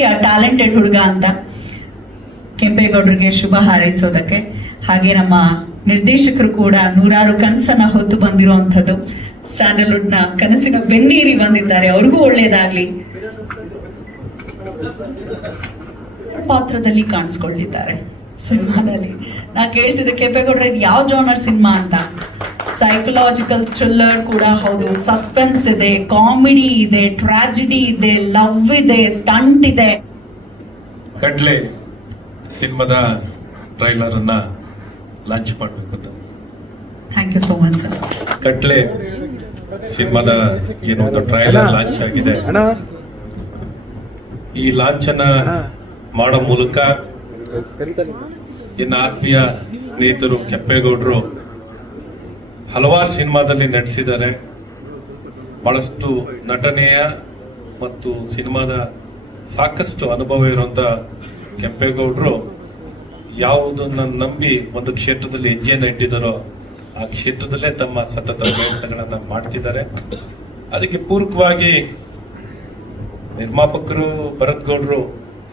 Talented ಹುಡುಗ ಅಂತ ಕೆಂಪೇಗೌಡರಿಗೆ ಶುಭ ಹಾರೈಸೋದಕ್ಕೆ, ಹಾಗೆ ನಮ್ಮ ನಿರ್ದೇಶಕರು ಕೂಡ ನೂರಾರು ಕನಸನ್ನ ಹೊತ್ತು ಬಂದಿರುವಂಥದ್ದು, ಸ್ಯಾಂಡಲ್ವುಡ್ ನ ಕನಸಿನ ಬೆನ್ನೇರಿ ಬಂದಿದ್ದಾರೆ, ಅವ್ರಿಗೂ ಒಳ್ಳೇದಾಗ್ಲಿ. ಪಾತ್ರದಲ್ಲಿ ಕಾಣಿಸ್ಕೊಂಡಿದ್ದಾರೆ ಸಿನಿಮಾದಲ್ಲಿ. ನಾ ಕೇಳ್ತಿದ್ದೆ ಕೆಂಪೇಗೌಡರ ಇದು ಯಾವ ಜಾನರ್ ಸಿನಿಮಾ ಅಂತ. ಸೈಕಲಾಜಿಕಲ್ ಥ್ರಿಲ್ಲರ್ ಕೂಡ ಹೌದು, ಸಸ್ಪೆನ್ಸ್ ಇದೆ, ಕಾಮಿಡಿ ಇದೆ, ಟ್ರಾಜಿಡಿ ಇದೆ, ಲವ್ ಇದೆ, ಸ್ಟಂಟ್ ಇದೆ. ಕಡ್ಲೆ ಸಿನಿಮಾದ ಟ್ರೈಲರ್ ಅನ್ನ ಲಾಂಚ್ ಮಾಡಬೇಕು ಅಂತ. Thank you so much sir. ಕಡ್ಲೆ ಸಿನಿಮಾದ ಏನು ಒಂದು ಟ್ರೈಲರ್ ಲಾಂಚ್ ಆಗಿದೆ. ಈ ಲಾಂಚ್ ಅನ್ನ ಮಾಡೋ ಮೂಲಕ ಇನ್ನು ಆತ್ಮೀಯ ಸ್ನೇಹಿತರು ಕೆಂಪೇಗೌಡರು ಹಲವಾರು ಸಿನಿಮಾದಲ್ಲಿ ನಟಿಸಿದ್ದಾರೆ. ಬಹಳಷ್ಟು ನಟನೆಯ ಮತ್ತು ಸಿನಿಮಾದ ಸಾಕಷ್ಟು ಅನುಭವ ಇರುವಂತ ಕೆಂಪೇಗೌಡರು ಯಾವುದನ್ನ ನಂಬಿ ಒಂದು ಕ್ಷೇತ್ರದಲ್ಲಿ ಹೆಜ್ಜೆಯನ್ನು ಇಟ್ಟಿದ್ದಾರೋ ಆ ಕ್ಷೇತ್ರದಲ್ಲೇ ತಮ್ಮ ಸತತ ಪ್ರಯತ್ನಗಳನ್ನ ಮಾಡ್ತಿದ್ದಾರೆ. ಅದಕ್ಕೆ ಪೂರಕವಾಗಿ ನಿರ್ಮಾಪಕರು ಭರತ್ ಗೌಡರು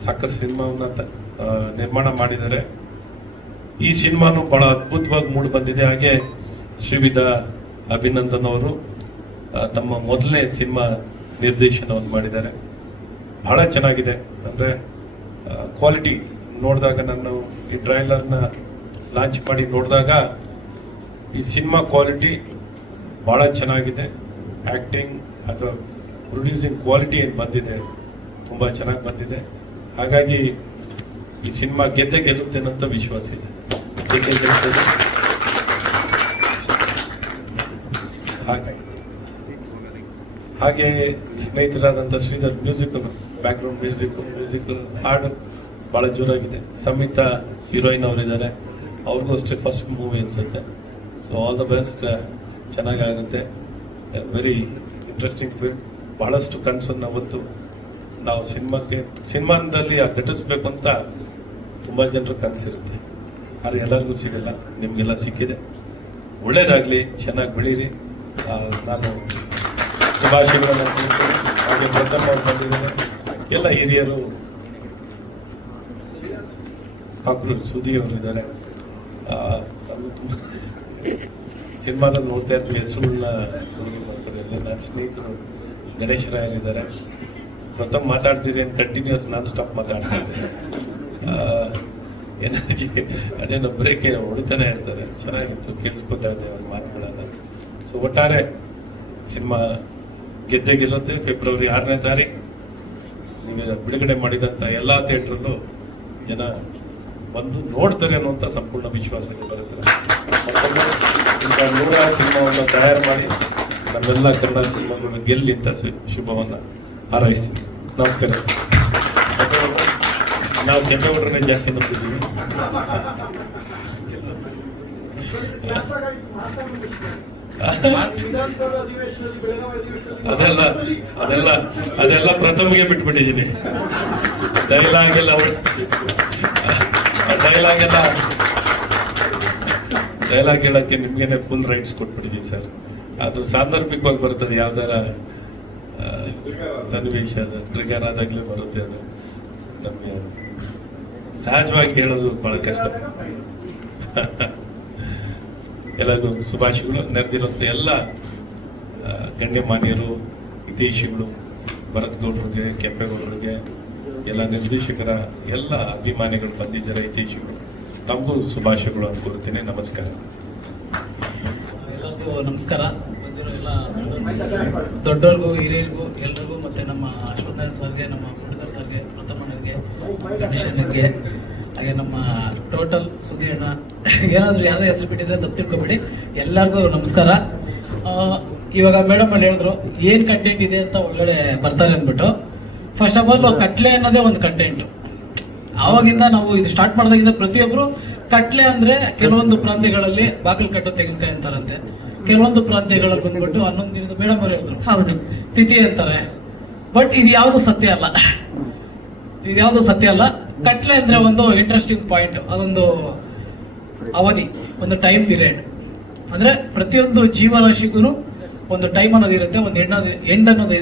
ಸಾಕಷ್ಟು ಸಿನಿಮಾವನ್ನ ನಿರ್ಮಾಣ ಮಾಡಿದ್ದಾರೆ. ಈ ಸಿನಿಮಾನು ಬಹಳ ಅದ್ಭುತವಾಗಿ ಮೂಡಿ ಬಂದಿದೆ. ಹಾಗೆ ಶ್ರೀವಿಧ ಅಭಿನಂದನ್ ಅವರು ತಮ್ಮ ಮೊದಲನೇ ಸಿನಿಮಾ ನಿರ್ದೇಶನವನ್ನು ಮಾಡಿದ್ದಾರೆ. ಬಹಳ ಚೆನ್ನಾಗಿದೆ. ಅಂದ್ರೆ ಕ್ವಾಲಿಟಿ ನೋಡಿದಾಗ ನಾನು ಈ ಟ್ರೈಲರ್ನ ಲಾಂಚ್ ಮಾಡಿ ನೋಡಿದಾಗ ಈ ಸಿನಿಮಾ ಕ್ವಾಲಿಟಿ ಬಹಳ ಚೆನ್ನಾಗಿದೆ. ಆಕ್ಟಿಂಗ್ ಅಥವಾ ಪ್ರೊಡ್ಯೂಸಿಂಗ್ ಕ್ವಾಲಿಟಿ ಏನು ಬಂದಿದೆ ತುಂಬಾ ಚೆನ್ನಾಗಿ ಬಂದಿದೆ. ಹಾಗಾಗಿ ಈ ಸಿನಿಮಾ ಗೆಲ್ಲುತ್ತೆ ಅನ್ನೋ ವಿಶ್ವಾಸ ಇದೆ. ಗೆಲ್ಲುತ್ತದೆ. ಹಾಗೆ ಸ್ನೇಹಿತರಾದಂಥ ಶ್ರೀಧರ್ ಮ್ಯೂಸಿಕ್, ಬ್ಯಾಕ್ಗ್ರೌಂಡ್ ಮ್ಯೂಸಿಕ್ ಹಾಡು ಬಹಳ ಜೋರಾಗಿದೆ. ಸಂಹಿತಾ ಹೀರೋಯಿನ್ ಅವರಿದ್ದಾರೆ, ಅವ್ರಿಗೂ ಅಷ್ಟೇ ಫಸ್ಟ್ ಮೂವಿ ಅನ್ಸುತ್ತೆ. So all the best. ಚೆನ್ನಾಗಾಗುತ್ತೆ. Very interesting film. ಬಹಳಷ್ಟು ಕನಸನ್ನು ಹೊತ್ತು ನಾವು ಸಿನಿಮಾದಲ್ಲಿ ನಟಿಸ್ಬೇಕು ಅಂತ ತುಂಬಾ ಜನರು ಕನಸಿರುತ್ತೆ, ಆದರೆ ಎಲ್ಲರಿಗೂ ಸಿಗಲ್ಲ. ನಿಮ್ಗೆಲ್ಲ ಸಿಕ್ಕಿದೆ. ಒಳ್ಳೇದಾಗ್ಲಿ, ಚೆನ್ನಾಗಿ ಬೆಳೀರಿ. ನಾನು ಶುಭಾಶಯಗಳನ್ನು ಹಾಗೆ ಪ್ರಥಮ ಬಂದಿದ್ದೇನೆ. ಎಲ್ಲ ಹಿರಿಯರು ಕಾಕ್ರು ಸುದಿ ಅವರಿದ್ದಾರೆ. ಸಿನಿಮಾದಲ್ಲಿ ನೋಡ್ತಾ ಇರ್ತೀವಿ, ಹೆಸರುಗಳನ್ನ ನನ್ನ ಸ್ನೇಹಿತರು ಗಣೇಶ ರಾಯರಿದ್ದಾರೆ. ಪ್ರಥಮ ಮಾತಾಡ್ತೀರಿ ಅಂತ ಕಂಟಿನ್ಯೂಸ್ ನಾನ್ ಸ್ಟಾಪ್ ಮಾತಾಡ್ತಾ ಇದ್ದಾರೆ. ಎನರ್ಜಿ ಅದೇನೋ ಬ್ರೇಕ್ ಹೊಡಿತಾನೆ ಇರ್ತಾರೆ. ಚೆನ್ನಾಗಿತ್ತು, ಕೇಳಿಸ್ಕೊತಾ ಇದ್ದೆ ಅವ್ರ ಮಾತುಗಳನ್ನ. ಸೊ ಒಟ್ಟಾರೆ ಸಿನಿಮಾ ಗೆಲ್ಲುತ್ತೆ. ಫೆಬ್ರವರಿ 6ನೇ ತಾರೀಕು ನೀವು ಬಿಡುಗಡೆ ಮಾಡಿದಂತ ಎಲ್ಲಾ ಥಿಯೇಟ್ರಲ್ಲೂ ಜನ ಬಂದು ನೋಡ್ತಾರೆ ಅನ್ನುವಂಥ ಸಂಪೂರ್ಣ ವಿಶ್ವಾಸ ಬರುತ್ತೆ. ಮತ್ತೊಮ್ಮೆ ಇಂಥ 100 ಸಿನಿಮಾವನ್ನು ತಯಾರು ಮಾಡಿ ನಮ್ಮೆಲ್ಲ ಕನ್ನಡ ಸಿನಿಮಾಗಳು ಗೆಲ್ಲಿ ಅಂತ ಶುಭವನ್ನ ಹಾರೈಸ್ತೀನಿ. ನಮಸ್ಕಾರ. ನಾವು ಕೆಂಪೇಗೌಡರನ್ನೇ ಜಾಸ್ತಿ ನಂಬಿದ್ದೀವಿ. ಅದೆಲ್ಲ ಪ್ರಥಮಿಗೆ ಬಿಟ್ಬಿಟ್ಟಿದ್ದೀನಿ. ಡೈಲಾಗ್ ಹೇಳಕ್ಕೆ ನಿಮ್ಗೇನೆ ಫುಲ್ ರೈಟ್ಸ್ ಕೊಟ್ಬಿಟ್ಟಿದ್ದೀವಿ ಸರ್. ಅದು ಸಾಂದರ್ಭಿಕವಾಗಿ ಬರ್ತದೆ, ಯಾವ್ದಾರ ಸನ್ನಿವೇಶ ಟ್ರಿಗರ್ ಆದಾಗಲೇ ಬರುತ್ತೆ. ಅದು ನಮಗೆ ಸಹಜವಾಗಿ ಹೇಳೋದು ಬಹಳ ಕಷ್ಟ. ಎಲ್ಲರಿಗೂ ಶುಭಾಶಯಗಳು. ನೆರೆದಿರುವಂಥ ಎಲ್ಲ ಗಣ್ಯಮಾನ್ಯರು, ಹಿತೈಷಿಗಳು, ಭರತ್ ಗೌಡರಿಗೆ, ಕೆಂಪೇಗೌಡರಿಗೆ, ಎಲ್ಲ ನಿರ್ದೇಶಕರ ಎಲ್ಲ ಅಭಿಮಾನಿಗಳು ಬಂದಿದ್ದಾರೆ, ಹಿತೈಷಿಗಳು, ತಮಗೂ ಶುಭಾಶಯಗಳು ಅನ್ಕೊಳ್ತೀನಿ. ನಮಸ್ಕಾರ. ಎಲ್ಲರಿಗೂ ನಮಸ್ಕಾರ. ಬಂದಿರೋ ಎಲ್ಲ ದೊಡ್ಡವ್ರಿಗೂ ಹಿರಿಯರಿಗೂ ಎಲ್ರಿಗೂ, ಮತ್ತೆ ನಮ್ಮ ಅಶ್ವತ್ಥನಾರಾಯಣ ಸರ್ಗೆ, ನಮ್ಮ ಪ್ರೊಡ್ಯೂಸರ್ ಸರ್ಗೆ, ಪ್ರಥಮನಿಗೆ, ಗಣೇಶನಿಗೆ, ಹಾಗೆ ನಮ್ಮ ಟೋಟಲ್ ಸುದ್ದಿ ಅಣ್ಣ, ಏನಾದರೂ ಯಾವುದೇ ಹೆಸರು ಬಿಟ್ಟಿದ್ರೆ ತಪ್ಪು ತಿಳ್ಕೊಬೇಡಿ. ಎಲ್ಲರಿಗೂ ನಮಸ್ಕಾರ. ಇವಾಗ ಮೇಡಮ್ ಅಲ್ಲಿ ಹೇಳಿದ್ರು ಏನು ಕಂಟೆಂಟ್ ಇದೆ ಅಂತ ಒಳಗಡೆ ಬರ್ತಾರೆ ಅಂದ್ಬಿಟ್ಟು. ಫಸ್ಟ್ ಆಫ್ ಆಲ್ ಕಟ್ಲೆ ಅನ್ನೋದೇ ಒಂದು ಕಂಟೆಂಟ್. ಆವಾಗಿಂದ ನಾವು ಇದು ಸ್ಟಾರ್ಟ್ ಮಾಡಿದಾಗಿಂದ ಪ್ರತಿಯೊಬ್ಬರು ಕಟ್ಲೆ ಅಂದ್ರೆ ಕೆಲವೊಂದು ಪ್ರಾಂತ್ಯಗಳಲ್ಲಿ ಬಾಗಿಲು ಕಟ್ಟೋ ತೆಂಗಿನಕಾಯಿ ಅಂತಾರಂತೆ, ಕೆಲವೊಂದು ಪ್ರಾಂತ್ಯಗಳಲ್ಲಿ ಬಂದ್ಬಿಟ್ಟು 11 ದಿನದ ಮೇಡಮ್ ಅವರು ಹೇಳಿದ್ರು ಹೌದು ತಿಥಿ ಅಂತಾರೆ. ಬಟ್ ಇದು ಯಾವುದು ಸತ್ಯ ಅಲ್ಲ. ಕಟ್ಲೆ ಅಂದ್ರೆ ಒಂದು ಇಂಟ್ರೆಸ್ಟಿಂಗ್ ಪಾಯಿಂಟ್, ಅದೊಂದು ಅವಧಿ, ಒಂದು ಟೈಮ್ ಪೀರಿಯಡ್. ಅಂದ್ರೆ ಪ್ರತಿಯೊಂದು ಜೀವರಾಶಿಗೂ ಒಂದು ಟೈಮ್ ಅನ್ನೋದು ಇರುತ್ತೆ, ಒಂದು ಎಂಡ್ ಅನ್ನೋದು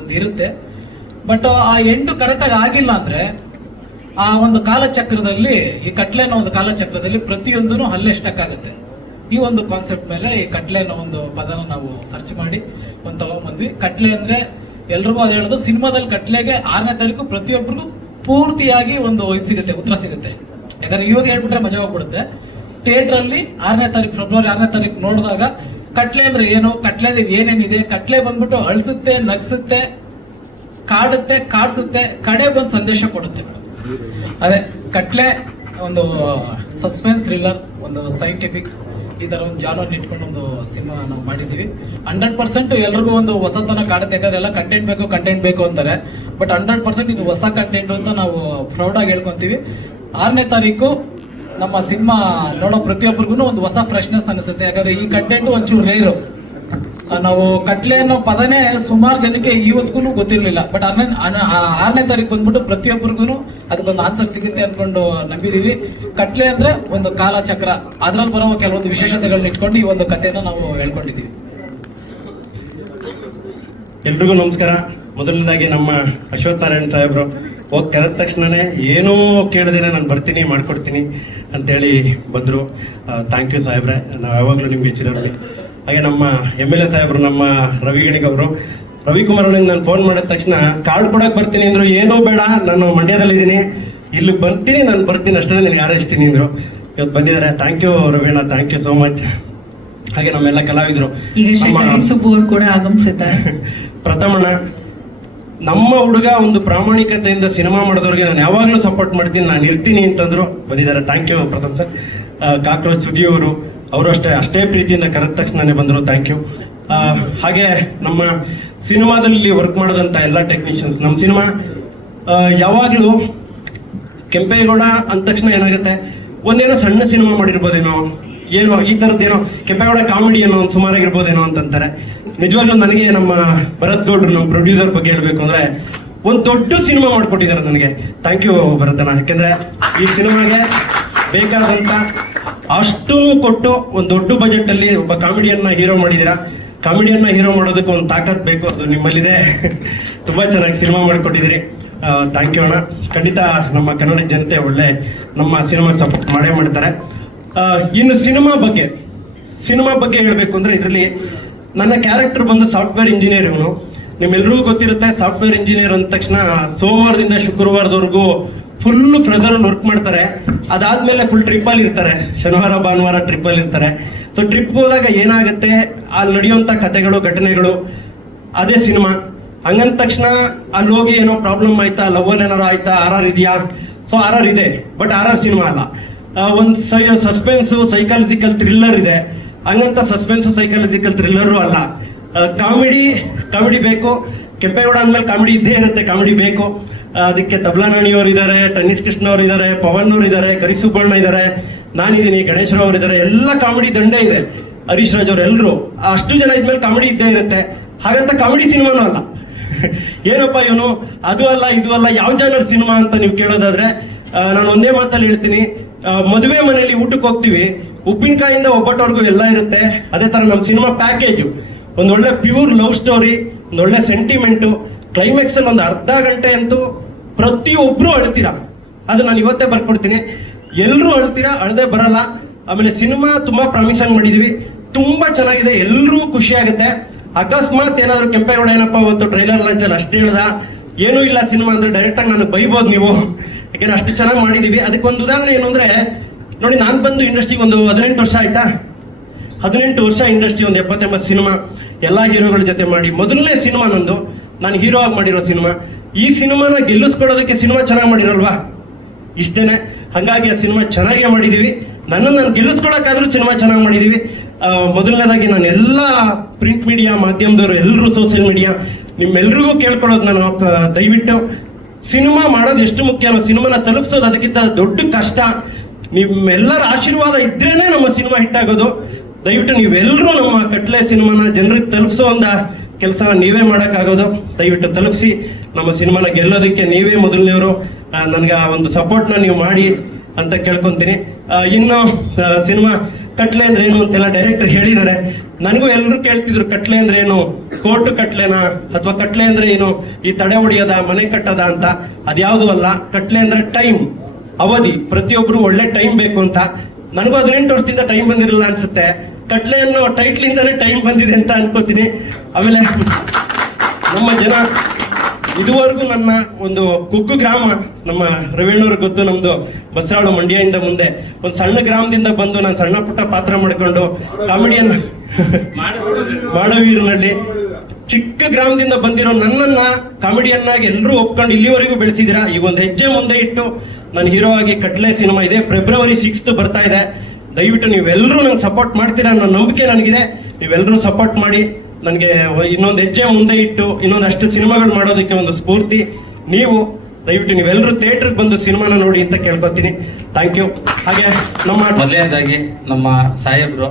ಒಂದು ಇರುತ್ತೆ. ಬಟ್ ಆ ಎಂಟು ಕರೆಕ್ಟಾಗಿ ಆಗಿಲ್ಲ ಅಂದ್ರೆ ಆ ಒಂದು ಕಾಲಚಕ್ರದಲ್ಲಿ, ಈ ಕಟ್ಲೆ ಅನ್ನೋ ಒಂದು ಕಾಲಚಕ್ರದಲ್ಲಿ ಪ್ರತಿಯೊಂದೂ ಅಲ್ಲೇ ಸ್ಟಕ್ ಆಗುತ್ತೆ. ಈ ಒಂದು ಕಾನ್ಸೆಪ್ಟ್ ಮೇಲೆ ಈ ಕಟ್ಲೆ ಅನ್ನೋ ಒಂದು ಪದನ ನಾವು ಸರ್ಚ್ ಮಾಡಿ ಒಂದು ತಗೊಂಡ್ಬಂದ್ವಿ. ಕಟ್ಲೆ ಅಂದ್ರೆ ಎಲ್ರಿಗೂ ಅದು ಹೇಳೋದು, ಸಿನಿಮಾದಲ್ಲಿ ಕಟ್ಲೆಗೆ 6ನೇ ತಾರೀಕು ಪ್ರತಿಯೊಬ್ಬರಿಗೂ ಪೂರ್ತಿಯಾಗಿ ಒಂದು ಇದು ಸಿಗುತ್ತೆ, ಉತ್ತರ ಸಿಗುತ್ತೆ. ಯಾಕಂದ್ರೆ ಇವಾಗ ಹೇಳ್ಬಿಟ್ರೆ ಮಜಾ ಹೋಗ್ಬಿಡುತ್ತೆ. ಥಿಯೇಟರ್ ಅಲ್ಲಿ 6ನೇ ತಾರೀಕು, ಫೆಬ್ರವರಿ 6ನೇ ತಾರೀಕು ನೋಡಿದಾಗ ಕಟ್ಲೆ ಅಂದ್ರೆ ಏನು, ಕಟ್ಲೆ ಏನೇನಿದೆ, ಕಟ್ಲೆ ಬಂದ್ಬಿಟ್ಟು ಅಳಿಸುತ್ತೆ, ನಗ್ಸುತ್ತೆ, ಕಾಡುತ್ತೆ, ಕಾಡ್ಸುತ್ತೆ, ಕಡೆಗೊಂದು ಸಂದೇಶ ಕೊಡುತ್ತೆ. ಅದೇ ಕಟ್ಲೆ ಒಂದು ಸಸ್ಪೆನ್ಸ್ ಥ್ರಿಲ್ಲರ್, ಒಂದು ಸೈಂಟಿಫಿಕ್, ಈ ತರ ಒಂದು ಜಾನರ್ ಇಟ್ಕೊಂಡು ಒಂದು ಸಿನಿಮಾ ನಾವು ಮಾಡಿದೀವಿ. 100% ಎಲ್ರಿಗೂ ಒಂದು ಹೊಸತನ ಕಾಡುತ್ತೆ. ಯಾಕಂದ್ರೆ ಎಲ್ಲ ಕಂಟೆಂಟ್ ಬೇಕು ಅಂತಾರೆ, ಬಟ್ 100% ಇದು ಹೊಸ ಕಂಟೆಂಟ್ ಅಂತ ನಾವು ಪ್ರೌಡ್ ಆಗಿ ಹೇಳ್ಕೊಂತೀವಿ. 6ನೇ ತಾರೀಕು ನಮ್ಮ ಸಿನಿಮಾ ನೋಡೋ ಪ್ರತಿಯೊಬ್ಬರಿಗೂ ಒಂದು ಹೊಸ ಫ್ರೆಶ್ನೆಸ್ ಅನಿಸುತ್ತೆ. ಯಾಕಂದ್ರೆ ಈ ಕಂಟೆಂಟ್ ಒಂಚೂರು ರೇರು. ನಾವು ಕಟ್ಲೆ ಅನ್ನೋ ಪದನೇ ಸುಮಾರು ಜನಕ್ಕೆ ಇವತ್ತಿಗೂ ಗೊತ್ತಿರಲಿಲ್ಲ. ಬಟ್ 6ನೇ ತಾರೀಕು ಬಂದ್ಬಿಟ್ಟು ಪ್ರತಿಯೊಬ್ಬರಿಗೂ ಅದಕ್ಕೊಂದು ಆನ್ಸರ್ ಸಿಗುತ್ತೆ ಅನ್ಕೊಂಡು ನಂಬಿದೀವಿ. ಕಟ್ಲೆ ಅಂದ್ರೆ ಒಂದು ಕಾಲಚಕ್ರ, ಅದ್ರಲ್ಲಿ ಬರೋ ಕೆಲವೊಂದು ವಿಶೇಷತೆಗಳನ್ನ ಇಟ್ಕೊಂಡು ಈ ಒಂದು ಕಥೆನ ನಾವು ಹೇಳ್ಕೊಂಡಿದ್ದೀವಿ. ಎಲ್ರಿಗೂ ನಮಸ್ಕಾರ. ಮೊದಲನೇದಾಗಿ ನಮ್ಮ ಅಶ್ವಥ್ ನಾರಾಯಣ್ ಸಾಹೇಬ್ರು ಹೋಗಿ ಕರೆದ ತಕ್ಷಣನೇ ಏನೂ ಕೇಳದೇನೆ ನಾನು ಬರ್ತೀನಿ ಮಾಡ್ಕೊಡ್ತೀನಿ ಅಂತೇಳಿ ಬಂದರು. ಥ್ಯಾಂಕ್ ಯು ಸಾಹೇಬ್ರೆ, ನಾವು ಯಾವಾಗಲೂ ನಿಮ್ಗೆ ಚಿರಋಣಿ. ಹಾಗೆ ನಮ್ಮ MLA ಸಾಹೇಬ್ರು, ನಮ್ಮ ರವಿಗಣಿಗವರು, ರವಿಕುಮಾರ್ ಅವ್ರಿಗೆ ನಾನು ಫೋನ್ ಮಾಡಿದ ತಕ್ಷಣ ಕಾರ್ಡ್ ಕೊಡಕ್ಕೆ ಬರ್ತೀನಿ ಅಂದರು. ಏನೂ ಬೇಡ, ನಾನು ಮಂಡ್ಯದಲ್ಲಿದ್ದೀನಿ, ಇಲ್ಲಿ ಬರ್ತೀನಿ, ನಾನು ಬರ್ತೀನಿ ಅಷ್ಟೇ, ನಿನಗೆ ಹಾರೈಸ್ತೀನಿ ಅಂದರು. ಇವತ್ತು ಬಂದಿದ್ದಾರೆ. Thank you Raveena, thank you so much. ಹಾಗೆ ನಮ್ಮೆಲ್ಲ ಕಲಾವಿದರು, ಈಗ ಶ್ರೀ ಸುಬ್ಬು ಅವರು ಕೂಡ ಆಗಮಿಸಿದ್ದಾರೆ. ಪ್ರಥಮಣ್ಣ, ನಮ್ಮ ಹುಡುಗ ಒಂದು ಪ್ರಾಮಾಣಿಕತೆಯಿಂದ ಸಿನಿಮಾ ಮಾಡಿದವ್ರಿಗೆ ನಾನು ಯಾವಾಗಲೂ ಸಪೋರ್ಟ್ ಮಾಡ್ತೀನಿ, ನಾನು ಇರ್ತೀನಿ ಅಂತಂದ್ರು, ಬಂದಿದ್ದಾರೆ. Thank you Pratham sir. Cockroach ಸುದ್ದಿ ಅವರು ಅಷ್ಟೇ ಪ್ರೀತಿಯಿಂದ ಕರೆದ ತಕ್ಷಣನೇ ಬಂದರು. Thank you. ಹಾಗೆ ನಮ್ಮ ಸಿನಿಮಾದಲ್ಲಿ ವರ್ಕ್ ಮಾಡೋದಂತ ಎಲ್ಲ ಟೆಕ್ನಿಷಿಯನ್ಸ್. ನಮ್ಮ ಸಿನಿಮಾ ಯಾವಾಗಲೂ ಕೆಂಪೇಗೌಡ ಅಂದ ತಕ್ಷಣ ಏನಾಗುತ್ತೆ, ಒಂದೇನೋ ಸಣ್ಣ ಸಿನಿಮಾ ಮಾಡಿರ್ಬೋದೇನೋ, ಏನೋ ಈ ಥರದ್ದೇನೋ ಕೆಂಪೇಗೌಡ ಕಾಮಿಡಿ ಏನೋ ಒಂದು ಸುಮಾರಾಗಿರ್ಬೋದೇನೋ ಅಂತಂತಾರೆ. ನಿಜವಾಗ್ಲೂ ನನಗೆ ನಮ್ಮ ಭರತ್ ಗೌಡ್ರು, ನಮ್ಮ ಪ್ರೊಡ್ಯೂಸರ್ ಬಗ್ಗೆ ಹೇಳ್ಬೇಕು ಅಂದ್ರೆ, ಒಂದು ದೊಡ್ಡ ಸಿನಿಮಾ ಮಾಡ್ಕೊಟ್ಟಿದ್ದಾರೆ ನನಗೆ. ಥ್ಯಾಂಕ್ ಯು ಭರತನ. ಯಾಕೆಂದ್ರೆ ಈ ಸಿನಿಮಾಗೆ ಬೇಕಾದಂತ ಅಷ್ಟು ಕೊಟ್ಟು ಒಂದು ದೊಡ್ಡ ಬಜೆಟ್ ಅಲ್ಲಿ ಒಬ್ಬ ಕಾಮಿಡಿಯನ್ನ ಹೀರೋ ಮಾಡಿದೀರಾ. ಕಾಮಿಡಿಯನ್ನ ಹೀರೋ ಮಾಡೋದಕ್ಕೆ ಒಂದು ತಾಕತ್ ಬೇಕು, ಅದು ನಿಮ್ಮಲ್ಲಿದೆ. ತುಂಬಾ ಚೆನ್ನಾಗಿ ಸಿನಿಮಾ ಮಾಡಿಕೊಟ್ಟಿದ್ದೀರಿ. ಥ್ಯಾಂಕ್ ಯು ಅಣ್ಣ. ಖಂಡಿತ ನಮ್ಮ ಕನ್ನಡ ಜನತೆ ಒಳ್ಳೆ ನಮ್ಮ ಸಿನಿಮಾಗೆ ಸಪೋರ್ಟ್ ಮಾಡೇ ಮಾಡ್ತಾರೆ. ಇನ್ನು ಸಿನಿಮಾ ಬಗ್ಗೆ ಹೇಳಬೇಕು ಅಂದ್ರೆ, ಇದರಲ್ಲಿ ನನ್ನ ಕ್ಯಾರೆಕ್ಟರ್ ಬಂದು ಸಾಫ್ಟ್ವೇರ್ ಇಂಜಿನಿಯರ್. ಇವನು ನಿಮ್ಮೆಲ್ಲರಿಗೂ ಗೊತ್ತಿರುತ್ತೆ, ಸಾಫ್ಟ್ವೇರ್ ಇಂಜಿನಿಯರ್ ಅಂದ ತಕ್ಷಣ ಸೋಮವಾರದಿಂದ ಶುಕ್ರವಾರದವರೆಗೂ ಫುಲ್ ಪ್ರೆಸರ್ ಅಲ್ಲಿ ವರ್ಕ್ ಮಾಡ್ತಾರೆ. ಅದಾದ್ಮೇಲೆ ಫುಲ್ ಟ್ರಿಪ್ ಅಲ್ಲಿ ಇರ್ತಾರೆ, ಶನಿವಾರ ಭಾನುವಾರ ಟ್ರಿಪ್ ಅಲ್ಲಿ ಇರ್ತಾರೆ. ಸೊ ಟ್ರಿಪ್ ಹೋದಾಗ ಏನಾಗುತ್ತೆ, ಅಲ್ಲಿ ನಡೆಯುವಂತ ಕಥೆಗಳು, ಘಟನೆಗಳು, ಅದೇ ಸಿನಿಮಾ. ಹಂಗಂದ ತಕ್ಷಣ ಅಲ್ಲಿ ಹೋಗಿ ಏನೋ ಪ್ರಾಬ್ಲಮ್ ಆಯ್ತಾ, ಲವ್ ಏನಾರು ಆಯ್ತಾ, RR ಇದೆಯಾ? ಸೊ RR ಇದೆ, ಬಟ್ RR ಸಿನಿಮಾ ಅಲ್ಲ. ಒಂದು ಸಸ್ಪೆನ್ಸ್ ಸೈಕಾಲಜಿಕಲ್ ಥ್ರಿಲ್ಲರ್ ಇದೆ. ಹಂಗಂತ ಸಸ್ಪೆನ್ಸ್ ಸೈಕಾಲಜಿಕಲ್ ಥ್ರಿಲ್ಲರು ಅಲ್ಲ. ಕಾಮಿಡಿ ಬೇಕು. ಕೆಂಪೇಗೌಡ ಅಂದ್ಮೇಲೆ ಕಾಮಿಡಿ ಇದ್ದೇ ಇರುತ್ತೆ, ಕಾಮಿಡಿ ಬೇಕು. ಅದಕ್ಕೆ ತಬ್ಲಾ ನಾಣಿಯವರು ಇದ್ದಾರೆ, ಟೆನ್ನಿಸ್ ಕೃಷ್ಣ ಅವರು ಇದ್ದಾರೆ, ಪವನ್ ಅವರು ಇದ್ದಾರೆ, ಕರಿಸುಬ್ಬಣ್ಣ ಇದ್ದಾರೆ, ನಾನಿದ್ದೀನಿ, ಗಣೇಶ್ವರ ಅವರು ಇದ್ದಾರೆ. ಎಲ್ಲ ಕಾಮಿಡಿ ದಂಡೆ ಇದೆ. ಹರೀಶ್ ರಾಜ್ ಅವರು, ಎಲ್ಲರೂ ಅಷ್ಟು ಜನ ಇದ್ಮೇಲೆ ಕಾಮಿಡಿ ಇದ್ದೇ ಇರುತ್ತೆ. ಹಾಗಂತ ಕಾಮಿಡಿ ಸಿನಿಮಾನೂ ಅಲ್ಲ. ಏನಪ್ಪ ಇವನು ಅದು ಅಲ್ಲ ಇದು ಅಲ್ಲ, ಯಾವ ಜಾನರ್ ಸಿನಿಮಾ ಅಂತ ನೀವು ಕೇಳೋದಾದ್ರೆ, ನಾನು ಒಂದೇ ಮಾತಲ್ಲಿ ಹೇಳ್ತೀನಿ, ಮದುವೆ ಮನೆಯಲ್ಲಿ ಊಟಕ್ಕೆ ಹೋಗ್ತೀವಿ, ಉಪ್ಪಿನಕಾಯಿಂದ ಒಬ್ಬಟ್ಟವರೆಗೂ ಎಲ್ಲ ಇರುತ್ತೆ. ಅದೇ ತರ ನಮ್ಮ ಸಿನಿಮಾ ಪ್ಯಾಕೇಜು, ಒಂದೊಳ್ಳೆ ಪ್ಯೂರ್ ಲವ್ ಸ್ಟೋರಿ, ಒಂದೊಳ್ಳೆ ಸೆಂಟಿಮೆಂಟು, ಕ್ಲೈಮ್ಯಾಕ್ಸ್ ಅಲ್ಲಿ ಒಂದು ಅರ್ಧ ಗಂಟೆ ಅಂತೂ ಪ್ರತಿಯೊಬ್ರು ಅಳ್ತೀರಾ. ಅದು ನಾನು ಇವತ್ತೇ ಬರ್ಕೊಡ್ತೀನಿ. ಎಲ್ಲರೂ ಅಳ್ತೀರಾ, ಅಳದೆ ಬರಲ್ಲ. ಆಮೇಲೆ ಸಿನಿಮಾ ತುಂಬಾ ಪ್ರಾಮಿಸಿಂಗ್ ಮಾಡಿದೀವಿ, ತುಂಬಾ ಚೆನ್ನಾಗಿದೆ, ಎಲ್ರಿಗೂ ಖುಷಿ ಆಗುತ್ತೆ. ಅಕಸ್ಮಾತ್ ಏನಾದ್ರು ಕೆಂಪೇಗೌಡ ಏನಪ್ಪ ಇವತ್ತು ಟ್ರೈಲರ್ ಲಾಂಚ್ ಅಲ್ಲಿ ಅಷ್ಟೇ ಹೇಳ್ದ, ಏನೂ ಇಲ್ಲ ಸಿನಿಮಾ ಅಂದ್ರೆ ಡೈರೆಕ್ಟ್ ಆಗಿ ನನಗೆ ಬೈಬೋದು ನೀವು, ಯಾಕೆಂದ್ರೆ ಅಷ್ಟು ಚೆನ್ನಾಗಿ ಮಾಡಿದೀವಿ. ಅದಕ್ಕೊಂದು ಉದಾಹರಣೆ ಏನು ಅಂದ್ರೆ, ನೋಡಿ, ನಾನು ಬಂದು ಇಂಡಸ್ಟ್ರಿಗೆ ಒಂದು 18 ವರ್ಷ ಆಯ್ತಾ. 18 ವರ್ಷ ಇಂಡಸ್ಟ್ರಿ, ಒಂದು 70-80 ಸಿನಿಮಾ ಎಲ್ಲಾ ಹೀರೋಗಳ ಜೊತೆ ಮಾಡಿ, ಮೊದಲನೇ ಸಿನಿಮಾ ನಂದು, ನಾನು ಹೀರೋ ಆಗಿ ಮಾಡಿರೋ ಸಿನಿಮಾ. ಈ ಸಿನಿಮಾನ ಗೆಲ್ಲಿಸ್ಕೊಳ್ಳೋದಕ್ಕೆ ಸಿನಿಮಾ ಚೆನ್ನಾಗಿ ಮಾಡಿರಲ್ವಾ, ಇಷ್ಟೇನೆ. ಹಾಗಾಗಿ ಆ ಸಿನಿಮಾ ಚೆನ್ನಾಗೇ ಮಾಡಿದೀವಿ. ನಾನು ಗೆಲ್ಲಿಸ್ಕೊಳಕ್ಕಾದ್ರೂ ಸಿನಿಮಾ ಚೆನ್ನಾಗಿ ಮಾಡಿದೀವಿ. ಮೊದಲನೇದಾಗಿ ನಾನು ಎಲ್ಲ ಪ್ರಿಂಟ್ ಮೀಡಿಯಾ ಮಾಧ್ಯಮದವರು, ಎಲ್ಲರೂ ಸೋಷಿಯಲ್ ಮೀಡಿಯಾ, ನಿಮ್ಮೆಲ್ರಿಗೂ ಕೇಳ್ಕೊಳ್ಳೋದು, ನಾನು ದಯವಿಟ್ಟು ಸಿನಿಮಾ ಮಾಡೋದು ಎಷ್ಟು ಮುಖ್ಯನೋ, ಸಿನಿಮಾನ ತಲುಪಿಸೋದು ಅದಕ್ಕಿಂತ ದೊಡ್ಡ ಕಷ್ಟ. ನಿಮ್ಮೆಲ್ಲರ ಆಶೀರ್ವಾದ ಇದ್ರೇನೆ ನಮ್ಮ ಸಿನಿಮಾ ಹಿಟ್ ಆಗೋದು. ದಯವಿಟ್ಟು ನೀವೆಲ್ಲರೂ ನಮ್ಮ ಕಟ್ಲೆ ಸಿನಿಮಾನ ಜನರಿಗೆ ತಲುಪಿಸೋ ಒಂದು ಕೆಲಸ ನೀವೇ ಮಾಡೋಕ್ಕಾಗೋದು. ದಯವಿಟ್ಟು ತಲುಪಿಸಿ, ನಮ್ಮ ಸಿನಿಮಾನ ಗೆಲ್ಲೋದಕ್ಕೆ ನೀವೇ ಮೊದಲನೇವರು. ನನಗೆ ಆ ಒಂದು ಸಪೋರ್ಟ್ನ ನೀವು ಮಾಡಿ ಅಂತ ಕೇಳ್ಕೊಂತೀನಿ. ಇನ್ನು ಸಿನಿಮಾ ಕಟ್ಲೆ ಅಂದ್ರೆ ಏನು ಅಂತೆಲ್ಲ ಡೈರೆಕ್ಟರ್ ಹೇಳಿದ್ದಾರೆ. ನನಗೂ ಎಲ್ಲರೂ ಕೇಳ್ತಿದ್ರು ಕಟ್ಲೆ ಅಂದ್ರೆ ಏನು, ಕೋರ್ಟ್ ಕಟ್ಲೆನಾ ಅಥವಾ ಕಟ್ಲೆ ಅಂದ್ರೆ ಏನು ಈ ತಡೆ ಹೊಡಿಯೋದ ಮನೆ ಕಟ್ಟದ ಅಂತ. ಅದ್ಯಾವುದು ಅಲ್ಲ. ಕಟ್ಲೆ ಅಂದ್ರೆ ಟೈಮ್, ಅವಧಿ. ಪ್ರತಿಯೊಬ್ರು ಒಳ್ಳೆ ಟೈಮ್ ಬೇಕು ಅಂತ. ನನಗೂ 18 ವರ್ಷದಿಂದ ಟೈಮ್ ಬಂದಿರಲಿಲ್ಲ ಅನ್ಸುತ್ತೆ. ಕಟ್ಲೆ ಅನ್ನೋ ಟೈಟ್ಲಿಂದಾನೇ ಟೈಮ್ ಬಂದಿದೆ ಅಂತ ಅನ್ಕೋತೀನಿ. ಆಮೇಲೆ ನಮ್ಮ ಜನ ಇದುವರೆಗೂ ನನ್ನ ಒಂದು ಕುಗ್ಗು ಗ್ರಾಮ, ನಮ್ಮ ರವೀಣ್ಣವ್ರಿಗೆ ಗೊತ್ತು, ನಮ್ದು ಬಸರಾಳು ಮಂಡ್ಯದಿಂದ ಮುಂದೆ ಒಂದು ಸಣ್ಣ ಗ್ರಾಮದಿಂದ ಬಂದು ನಾನು ಸಣ್ಣ ಪುಟ್ಟ ಪಾತ್ರ ಮಾಡಿಕೊಂಡು ಕಾಮಿಡಿಯನ್ ಮಾಡವೀರನಲ್ಲಿ ಚಿಕ್ಕ ಗ್ರಾಮದಿಂದ ಬಂದಿರೋ ನನ್ನನ್ನ ಕಾಮಿಡಿಯನ್ ಆಗಿ ಎಲ್ಲರೂ ಒಪ್ಕೊಂಡು ಇಲ್ಲಿವರೆಗೂ ಬೆಳೆಸಿದಿರಾ. ಈಗ ಒಂದು ಹೆಜ್ಜೆ ಮುಂದೆ ಇಟ್ಟು ನಾನು ಹೀರೋ ಆಗಿ ಕಟ್ಲೆ ಸಿನಿಮಾ ಇದೆ, ಫೆಬ್ರವರಿ 6 ಬರ್ತಾ ಇದೆ. ದಯವಿಟ್ಟು ನೀವೆಲ್ಲರೂ ನಂಗೆ ಸಪೋರ್ಟ್ ಮಾಡ್ತೀರಾ ಅನ್ನೋ ನಂಬಿಕೆ ನನಗಿದೆ. ನೀವೆಲ್ಲರೂ ಸಪೋರ್ಟ್ ಮಾಡಿ ನನಗೆ ಇನ್ನೊಂದು ಹೆಜ್ಜೆ ಮುಂದೆ ಇಟ್ಟು ಇನ್ನೊಂದಷ್ಟು ಸಿನಿಮಾಗಳು ಮಾಡೋದಕ್ಕೆ ಒಂದು ಸ್ಫೂರ್ತಿ ನೀವು. ದಯವಿಟ್ಟು ನೀವೆಲ್ಲರೂ ಥಿಯೇಟರ್ಗೆ ಬಂದು ಸಿನಿಮಾನ ನೋಡಿ ಅಂತ ಕೇಳ್ಕೊತೀನಿ. Thank you. ಹಾಗೆ ನಮ್ಮ ಮೊದಲನೇದಾಗಿ ನಮ್ಮ ಸಾಹೇಬ್ರು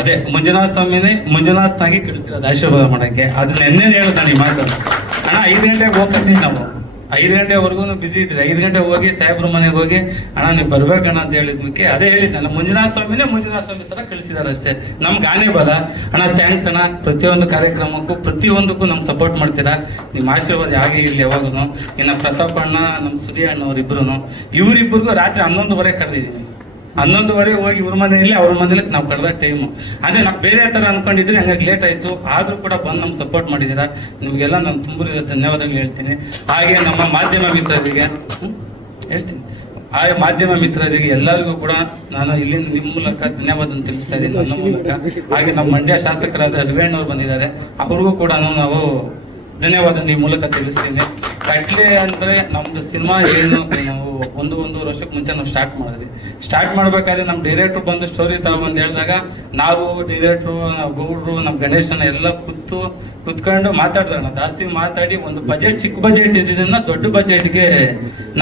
ಅದೇ ಮಂಜುನಾಥ ಸ್ವಾಮಿನೇ ಮಂಜುನಾಥ್ನಾಗಿ ಕಳಿಸಿರೋದು ಆಶೀರ್ವಾದ ಮಾಡಕ್ಕೆ. ಅದನ್ನ ನೆನ್ನೆ ಹೇಳೋದು ನಾನು ಈ ಮಾತು. ಅಣ್ಣ 5 ಗಂಟೆಗೆ ಹೋಗ್ತೀನಿ, ನಾವು 5 ಗಂಟೆವರೆಗೂ ಬಿಸಿ ಇದ್ರಿ. 5 ಗಂಟೆಗೆ ಹೋಗಿ ಸಾಹೇಬ್ರ ಮನೆಗೆ ಹೋಗಿ ಅಣ್ಣ ನೀವು ಬರ್ಬೇಕಣ್ಣ ಅಂತ ಹೇಳಿದ್ಮಕ್ಕೆ ಅದೇ ಹೇಳಿದ್ನಲ್ಲ, ಮಂಜುನಾಥ ಸ್ವಾಮಿನೇ ಮಂಜುನಾಥ ಸ್ವಾಮಿ ತರ ಕಳಿಸಿದಾರೆ ಅಷ್ಟೇ. ನಮ್ಗೆ ಆನೆ ಬಲ ಅಣ್ಣ. ಥ್ಯಾಂಕ್ಸ್ ಅಣ್ಣ. ಪ್ರತಿಯೊಂದು ಕಾರ್ಯಕ್ರಮಕ್ಕೂ ಪ್ರತಿಯೊಂದಕ್ಕೂ ನಮ್ಗೆ ಸಪೋರ್ಟ್ ಮಾಡ್ತೀರಾ. ನಿಮ್ಮ ಆಶೀರ್ವಾದ ಹಾಗೆ ಇರಲಿ ಯಾವಾಗೂ. ಇನ್ನು ಪ್ರತಾಪ್ ಅಣ್ಣ, ನಮ್ಮ ಸುದಿ ಅಣ್ಣವ್ರಿಬ್ರು, ಇವರಿಬ್ಬರಿಗೂ ರಾತ್ರಿ 11:30 ಕರೆದಿದ್ದೀನಿ. 11:30 ಹೋಗಿ ಇವ್ರ ಮನೆಯಲ್ಲಿ ಅವ್ರ ಮನೇಲಿ ನಾವು ಕರೆದ ಟೈಮು. ಅದೇ ನಾವು ಬೇರೆ ತರ ಅನ್ಕೊಂಡಿದ್ರೆ ಹಂಗಾಗಿ ಲೇಟ್ ಆಯ್ತು. ಆದ್ರೂ ಕೂಡ ಬಂದು ನಮ್ಗೆ ಸಪೋರ್ಟ್ ಮಾಡಿದ್ದೀರಾ. ನಿಮಗೆಲ್ಲ ನಾನು ತುಂಬ ಧನ್ಯವಾದಗಳು ಹೇಳ್ತೀನಿ. ಹಾಗೆ ನಮ್ಮ ಮಾಧ್ಯಮ ಮಿತ್ರರಿಗೆ ಹೇಳ್ತೀನಿ. ಆ ಮಾಧ್ಯಮ ಮಿತ್ರರಿಗೆ ಎಲ್ಲರಿಗೂ ಕೂಡ ನಾನು ಇಲ್ಲಿ ನಿಮ್ಮ ಮೂಲಕ ಧನ್ಯವಾದ ತಿಳಿಸ್ತಾ ಇದ್ದೀನಿ, ನನ್ನ ಮೂಲಕ. ಹಾಗೆ ನಮ್ಮ ಮಂಡ್ಯ ಶಾಸಕರಾದ ರವೀಣ್ಣವ್ರು ಬಂದಿದ್ದಾರೆ, ಅವ್ರಿಗೂ ಕೂಡ ನಾವು ಧನ್ಯವಾದ ಈ ಮೂಲಕ ತಿಳಿಸ್ತೀನಿ. ಕಟ್ಲೆ ಅಂದ್ರೆ ನಮ್ದು ಸಿನಿಮಾ ಏನು ನಾವು ಒಂದೂವರೆ ವರ್ಷಕ್ಕೆ ಮುಂಚೆ ನಾವು ಸ್ಟಾರ್ಟ್ ಮಾಡಿದ್ವಿ. ಸ್ಟಾರ್ಟ್ ಮಾಡ್ಬೇಕಾದ್ರೆ ನಮ್ಮ ಡೈರೆಕ್ಟ್ರು ಬಂದು ಸ್ಟೋರಿ ತಗೊಂಡು ಹೇಳಿದಾಗ ನಾವು ಡೈರೆಕ್ಟ್ರು, ನಾವು ಗೌಡ್ರು, ನಮ್ಮ ಗಣೇಶನ ಎಲ್ಲ ಕುತ್ಕೊಂಡು ಮಾತಾಡ್ತಾರೆ. ಜಾಸ್ತಿ ಮಾತಾಡಿ ಒಂದು ಬಜೆಟ್, ಚಿಕ್ಕ ಬಜೆಟ್ ಇದ್ದಿದ್ದನ್ನ ದೊಡ್ಡ ಬಜೆಟ್ಗೆ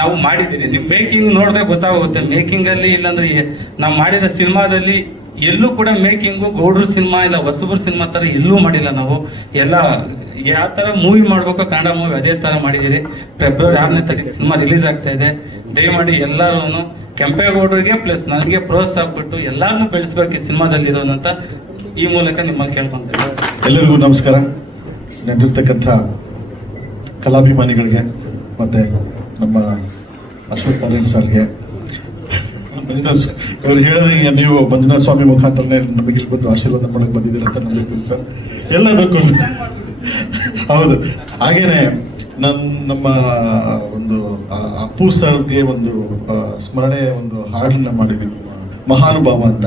ನಾವು ಮಾಡಿದ್ದೀರಿ. ನೀವು ಮೇಕಿಂಗ್ ನೋಡಿದ್ರೆ ಗೊತ್ತಾಗುತ್ತೆ. ಮೇಕಿಂಗ್ ಅಲ್ಲಿ ಇಲ್ಲಾಂದ್ರೆ ನಾವು ಮಾಡಿದ ಸಿನಿಮಾದಲ್ಲಿ ಎಲ್ಲೂ ಕೂಡ ಮೇಕಿಂಗು ಗೌಡ್ರ ಸಿನಿಮಾ ಇಲ್ಲ ಹೊಸಬ್ರ ಸಿನಿಮಾ ತರ ಎಲ್ಲೂ ಮಾಡಿಲ್ಲ. ನಾವು ಎಲ್ಲ ಯಾವ ತರ ಮೂವಿ ಮಾಡ್ಬೇಕು ಕನ್ನಡ ಮೂವಿ ಅದೇ ತರ ಮಾಡಿದ್ದೀರಿ. ಫೆಬ್ರವರಿ 6ನೇ ತಾರೀಕು ಸಿನಿಮಾ ರಿಲೀಸ್ ಆಗ್ತಾ ಇದೆ. ದಯಮಾಡಿ ಎಲ್ಲರೂ ಕೆಂಪೇಗೌಡರಿಗೆ ಪ್ಲಸ್ ನನಗೆ ಪ್ರೋತ್ಸಾಹ ಕೊಟ್ಟು ಎಲ್ಲಾರನ್ನೂ ಬೆಳೆಸ್ಬೇಕು ಈ ಸಿನಿಮಾದಲ್ಲಿರೋದಂತ ಈ ಮೂಲಕ ನಿಮ್ಮಲ್ಲಿ ಕೇಳ್ಕೊಂತೇವೆ. ಎಲ್ಲರಿಗೂ ನಮಸ್ಕಾರ. ನೆಟ್ಟಿರ್ತಕ್ಕಂಥ ಕಲಾಭಿಮಾನಿಗಳಿಗೆ ಮತ್ತೆ ನಮ್ಮ ಅಶ್ವಥ್ ನಾರಾಯಣ್ ಸರ್ಗೆ, ಇವರು ಹೇಳಿದಂಗೆ ನೀವು ಮಂಜುನಾಥ ಸ್ವಾಮಿ ಮುಖಾಂತರನೇ ನಮಗೆ ಇಲ್ಲಿ ಬಂದು ಆಶೀರ್ವಾದ ಮಾಡಕ್ಕೆ ಬಂದಿದ್ದೀರ ಅಂತ ನಂಬಿದ್ದೀವಿ ಸರ್. ಎಲ್ಲದಕ್ಕೂ ಹೌದು. ಹಾಗೇನೆ ನಮ್ಮ ಒಂದು ಅಪ್ಪು ಸರ್ಗೆ ಒಂದು ಸ್ಮರಣೆ ಒಂದು ಹಾಡನ್ನ ಮಾಡಿದ್ವಿ, ಮಹಾನುಭಾವ ಅಂತ.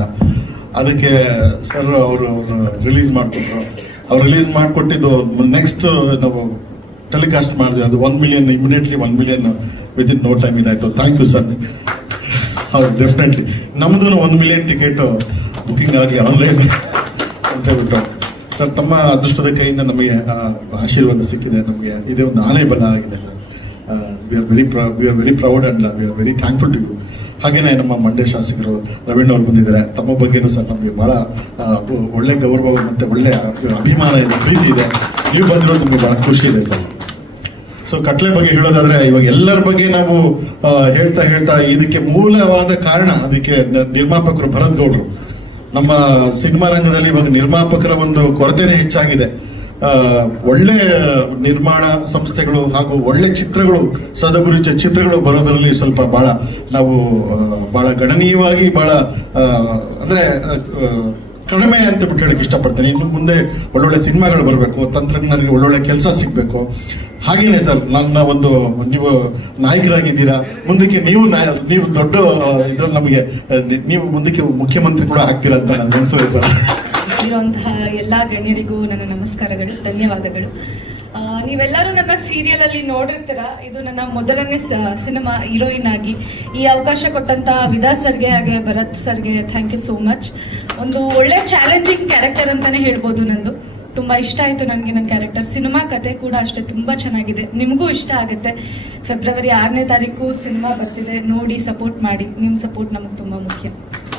ಅದಕ್ಕೆ ಸರ್ ಅವರು ರಿಲೀಸ್ ಮಾಡಿಕೊಟ್ರು. ಅವ್ರು ರಿಲೀಸ್ ಮಾಡಿಕೊಟ್ಟಿದ್ದು ನೆಕ್ಸ್ಟ್ ನಾವು ಟೆಲಿಕಾಸ್ಟ್ ಮಾಡಿದ್ವಿ. ಅದು 1 million immediately 1 million within no time ಇದಾಯ್ತು. Thank you sir. ಹೌದು, ಡೆಫಿನೆಟ್ಲಿ ನಮ್ದು 1 ಮಿಲಿಯನ್ ಟಿಕೆಟ್ ಬುಕಿಂಗ್ ಆಗಿ ಆನ್ಲೈನ್ ಅಂತ ಹೇಳ್ಬಿಟ್ಟು ಸರ್, ತಮ್ಮ ಅದೃಷ್ಟದ ಕೈಯಿಂದ ನಮಗೆ ಆಶೀರ್ವಾದ ಸಿಕ್ಕಿದೆ. ನಮಗೆ ಇದೇ ಒಂದು ಆನೆ ಬಲ ಆಗಿದೆ. We are very proud and we are very thankful to you. ಹಾಗೇನೆ ನಮ್ಮ ಮಂಡ್ಯ ಶಾಸಕರು ರವೀಣ್ ಅವರು ಬಂದಿದ್ದಾರೆ. ತಮ್ಮ ಬಗ್ಗೆನೂ ಸರ್ ನಮಗೆ ಬಹಳ ಒಳ್ಳೆ ಗೌರವ ಮತ್ತೆ ಒಳ್ಳೆ ಅಭಿಮಾನ ಇದೆ, ಪ್ರೀತಿ ಇದೆ. ನೀವು ಬಂದಿರೋದು ನಮಗೆ ಬಹಳ ಖುಷಿ ಇದೆ ಸರ್. ಸೊ ಕಟ್ಲೆ ಬಗ್ಗೆ ಹೇಳೋದಾದ್ರೆ ಇವಾಗ ಎಲ್ಲರ ಬಗ್ಗೆ ನಾವು ಹೇಳ್ತಾ ಇದಕ್ಕೆ ಮೂಲವಾದ ಕಾರಣ ಅದಕ್ಕೆ ನಿರ್ಮಾಪಕರು ಭರತ್ ಗೌಡ್ರು. ನಮ್ಮ ಸಿನಿಮಾ ರಂಗದಲ್ಲಿ ಇವಾಗ ನಿರ್ಮಾಪಕರ ಒಂದು ಕೊರತೆನೇ ಹೆಚ್ಚಾಗಿದೆ. ಒಳ್ಳೆ ನಿರ್ಮಾಣ ಸಂಸ್ಥೆಗಳು ಹಾಗೂ ಒಳ್ಳೆ ಚಿತ್ರಗಳು, ಸದಗುರುಚ ಚಿತ್ರಗಳು ಬರೋದರಲ್ಲಿ ಸ್ವಲ್ಪ ಬಹಳ ಗಣನೀಯವಾಗಿ ಅಂದ್ರೆ ಕಡಿಮೆ ಅಂತ ಬಿಟ್ಟು ಹೇಳಕ್ ಇಷ್ಟಪಡ್ತೇನೆ. ಇನ್ನು ಮುಂದೆ ಒಳ್ಳೊಳ್ಳೆ ಸಿನಿಮಾಗಳು ಬರಬೇಕು, ತಂತ್ರಜ್ಞಾನಿಗೆ ಒಳ್ಳೊಳ್ಳೆ ಕೆಲಸ ಸಿಗ್ಬೇಕು. ಹಾಗೇನೆ ಸರ್, ನೀವು ನಾಯಕರಾಗಿದ್ದೀರಾ, ಮುಂದಕ್ಕೆ ನೀವು ದೊಡ್ಡ ಇದ್ರಲ್ಲಿ ನಮಗೆ ನೀವು ಮುಂದಕ್ಕೆ ಮುಖ್ಯಮಂತ್ರಿ ಕೂಡ ಆಗ್ತೀರಾ ಅಂತ ನನಗೆ ಅನಿಸ್ತದೆ ಸರ್. ಇರುವಂತಹ ಎಲ್ಲಾ ಗಣ್ಯರಿಗೂ ನನ್ನ ನಮಸ್ಕಾರಗಳು, ಧನ್ಯವಾದಗಳು. ನೀವೆಲ್ಲರೂ ನನ್ನ ಸೀರಿಯಲ್ ಅಲ್ಲಿ ನೋಡಿರ್ತೀರ. ಇದು ನನ್ನ ಮೊದಲನೇ ಸಿನಿಮಾ ಹೀರೋಯಿನ್ ಆಗಿ ಈ ಅವಕಾಶ ಕೊಟ್ಟಂತ ವಿದಾ ಸರ್ಗೆ ಹಾಗೆ ಭರತ್ ಸರ್ಗೆ ಥ್ಯಾಂಕ್ ಯು ಸೋ ಮಚ್. ಒಂದು ಒಳ್ಳೆ ಚಾಲೆಂಜಿಂಗ್ ಕ್ಯಾರೆಕ್ಟರ್ ಅಂತಾನೆ ಹೇಳ್ಬೋದು. ನಂದು ತುಂಬಾ ಇಷ್ಟ ಆಯ್ತು ನನಗೆ ನನ್ನ ಕ್ಯಾರೆಕ್ಟರ್. ಸಿನಿಮಾ ಕತೆ ಕೂಡ ಅಷ್ಟೇ ತುಂಬಾ ಚೆನ್ನಾಗಿದೆ, ನಿಮಗೂ ಇಷ್ಟ ಆಗುತ್ತೆ. ಫೆಬ್ರವರಿ 6ನೇ ತಾರೀಕು ಸಿನಿಮಾ ಬರ್ತಿದೆ, ನೋಡಿ ಸಪೋರ್ಟ್ ಮಾಡಿ. ನಿಮ್ಮ ಸಪೋರ್ಟ್ ನಮಗೆ ತುಂಬಾ ಮುಖ್ಯ.